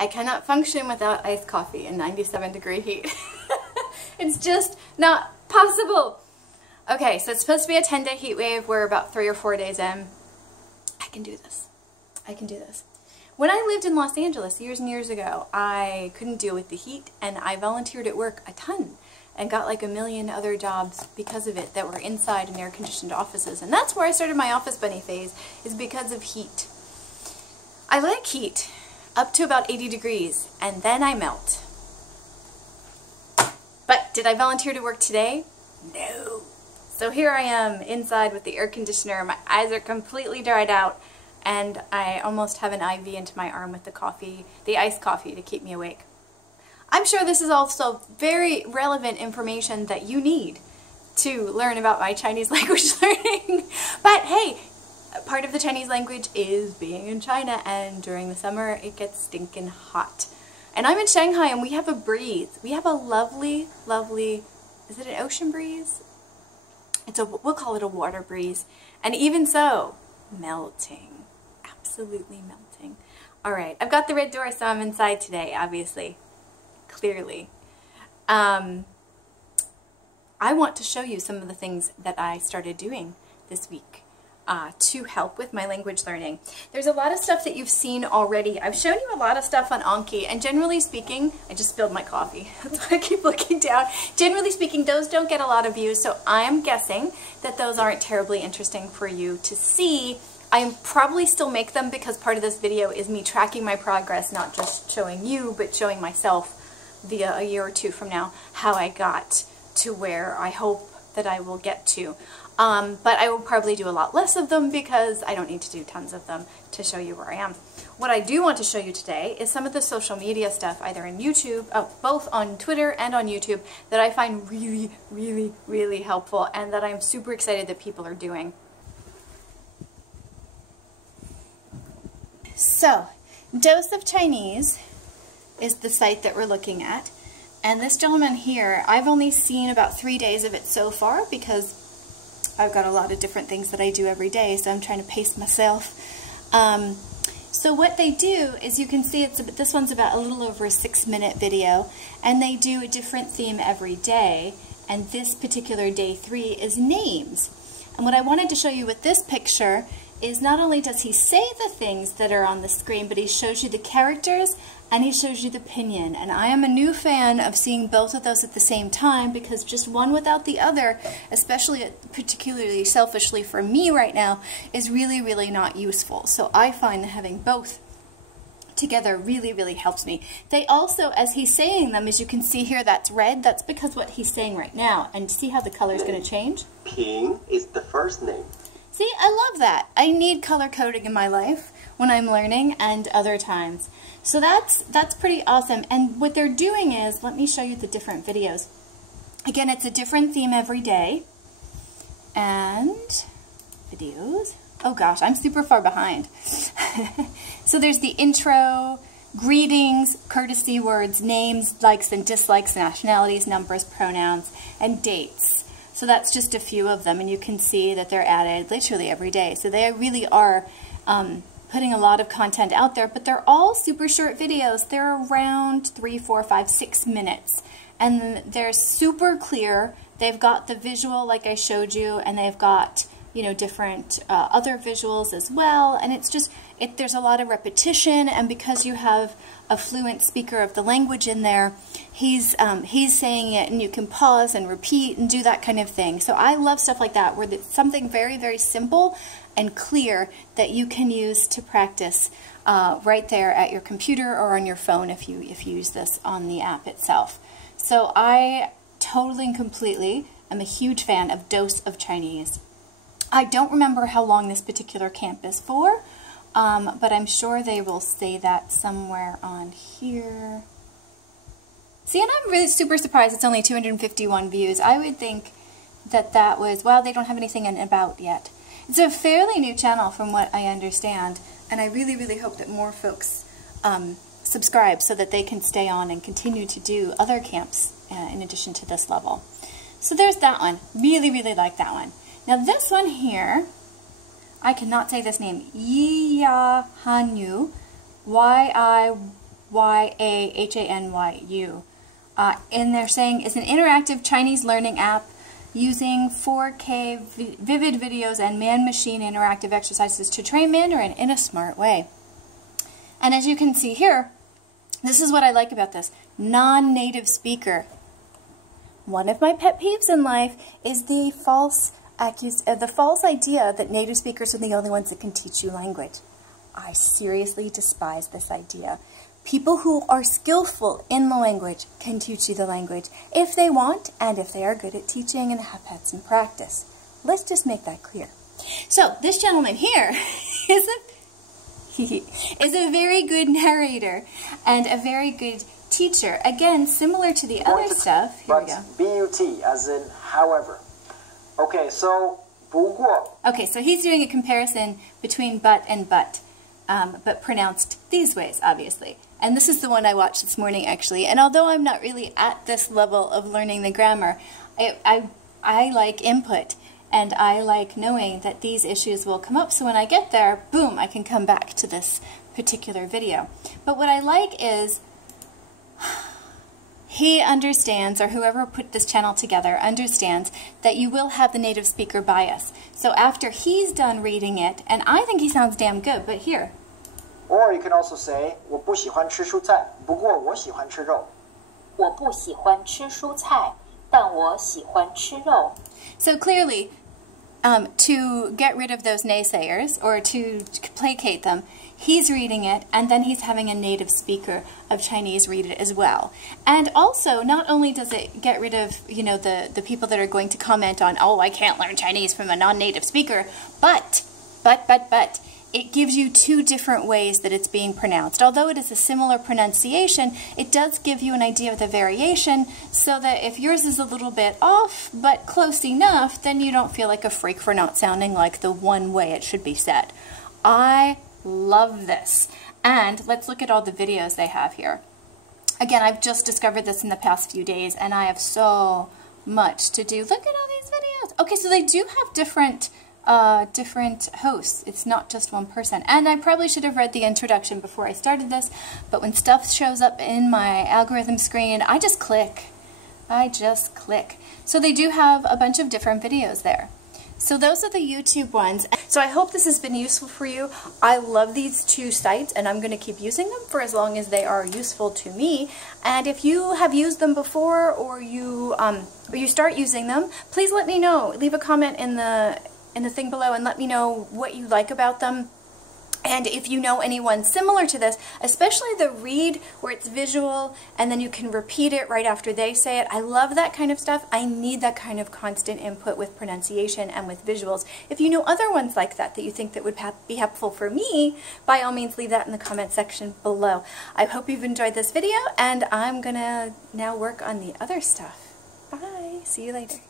I cannot function without iced coffee in 97-degree heat. It's just not possible. Okay, so it's supposed to be a 10-day heat wave. We're about 3 or 4 days in. I can do this. I can do this. When I lived in Los Angeles years and years ago, I couldn't deal with the heat, and I volunteered at work a ton and got like a million other jobs because of it that were inside in air-conditioned offices. And that's where I started my office bunny phase, is because of heat. I like heat up to about 80 degrees, and then I melt. But did I volunteer to work today? No. So here I am inside with the air conditioner. My eyes are completely dried out, and I almost have an IV into my arm with the coffee, the iced coffee, to keep me awake. I'm sure this is also very relevant information that you need to learn about my Chinese language learning. But hey, part of the Chinese language is being in China, and during the summer it gets stinking hot. And I'm in Shanghai, and we have a breeze. We have a lovely, lovely, is it an ocean breeze? We'll call it a water breeze. And even so, melting. Absolutely melting. Alright, I've got the red door, so I'm inside today, obviously. Clearly. I want to show you some of the things that I started doing this week to help with my language learning. There's a lot of stuff that you've seen already. I've shown you a lot of stuff on Anki, and generally speaking, I just spilled my coffee. That's why I keep looking down. Generally speaking, those don't get a lot of views, so I'm guessing that those aren't terribly interesting for you to see. I probably still make them because part of this video is me tracking my progress, not just showing you, but showing myself via a year or two from now how I got to where I hope that I will get to. But I will probably do a lot less of them because I don't need to do tons of them to show you where I am. What I do want to show you today is some of the social media stuff, either in YouTube, both on Twitter and on YouTube, that I find really, really, really helpful, and that I'm super excited that people are doing. So, Dose of Chinese is the site that we're looking at, and this gentleman here, I've only seen about 3 days of it so far because I've got a lot of different things that I do every day, so I'm trying to pace myself. So what they do is, you can see this one's about a little over a 6-minute video, and they do a different theme every day, and this particular day 3 is names. And what I wanted to show you with this picture is not only does he say the things that are on the screen, but he shows you the characters and he shows you the pinyin. And I am a new fan of seeing both of those at the same time, because just one without the other, especially particularly selfishly for me right now, is really, really not useful. So I find that having both together really, really helps me. They also, as he's saying them, as you can see here, that's red. That's because what he's saying right now. And see how the color is going to change? Ping is the first name. See, I love that. I need color coding in my life when I'm learning and other times. So that's pretty awesome. And what they're doing is, let me show you the different videos. Again, it's a different theme every day. And videos. Oh gosh, I'm super far behind. So there's the intro, greetings, courtesy words, names, likes and dislikes, nationalities, numbers, pronouns, and dates. So that's just a few of them, and you can see that they're added literally every day. So they really are putting a lot of content out there, but they're all super short videos. They're around 3, 4, 5, 6 minutes, and they're super clear. They've got the visual like I showed you, and they've got, you know, different other visuals as well, and it's just, there's a lot of repetition, and because you have a fluent speaker of the language in there, he's saying it, and you can pause and repeat and do that kind of thing. So I love stuff like that, where it's something very, very simple and clear that you can use to practice right there at your computer or on your phone if you use this on the app itself. So I totally and completely am a huge fan of Dose of Chinese. I don't remember how long this particular camp is for, but I'm sure they will say that somewhere on here. See, and I'm really super surprised it's only 251 views. I would think that that was, well, they don't have anything in about yet. It's a fairly new channel from what I understand, and I really, really hope that more folks subscribe so that they can stay on and continue to do other camps in addition to this level. So there's that one. Really, really like that one. Now this one here, I cannot say this name, Yi Ya Hanyu, YAHANYU. And they're saying it's an interactive Chinese learning app using 4K vivid videos and man-machine interactive exercises to train Mandarin in a smart way. And as you can see here, this is what I like about this. Non-native speaker. One of my pet peeves in life is the false idea that native speakers are the only ones that can teach you language. I seriously despise this idea. People who are skillful in the language can teach you the language if they want and if they are good at teaching and have had some practice. Let's just make that clear. So this gentleman here is a very good narrator and a very good teacher. Again, similar to the other stuff. Here we go. B-U-T, as in however. Okay, so 不过. Okay, so he's doing a comparison between but and but pronounced these ways, obviously. And this is the one I watched this morning, actually. And although I'm not really at this level of learning the grammar, I like input. And I like knowing that these issues will come up. So when I get there, boom, I can come back to this particular video. But what I like is he understands, or whoever put this channel together understands, that you will have the native speaker bias. So after he's done reading it, and I think he sounds damn good, but here. Or you can also say, 我不喜欢吃蔬菜，不过我喜欢吃肉。我不喜欢吃蔬菜，但我喜欢吃肉。 So clearly, to get rid of those naysayers, or to placate them, he's reading it, and then he's having a native speaker of Chinese read it as well. And also, not only does it get rid of, you know, the people that are going to comment on, oh, I can't learn Chinese from a non-native speaker, but, it gives you two different ways that it's being pronounced. Although it is a similar pronunciation, it does give you an idea of the variation, so that if yours is a little bit off, but close enough, then you don't feel like a freak for not sounding like the one way it should be said. I love this. And let's look at all the videos they have here. Again, I've just discovered this in the past few days, and I have so much to do. Look at all these videos. Okay, so they do have different hosts. It's not just one person. And I probably should have read the introduction before I started this, but when stuff shows up in my algorithm screen, I just click. So they do have a bunch of different videos there. So those are the YouTube ones. So I hope this has been useful for you. I love these two sites, and I'm going to keep using them for as long as they are useful to me. And if you have used them before, or you start using them, please let me know. Leave a comment in the thing below and let me know what you like about them. And if you know anyone similar to this, especially the read where it's visual and then you can repeat it right after they say it. I love that kind of stuff. I need that kind of constant input with pronunciation and with visuals. If you know other ones like that that you think that would be helpful for me, by all means leave that in the comment section below. I hope you've enjoyed this video, and I'm gonna now work on the other stuff. Bye. See you later.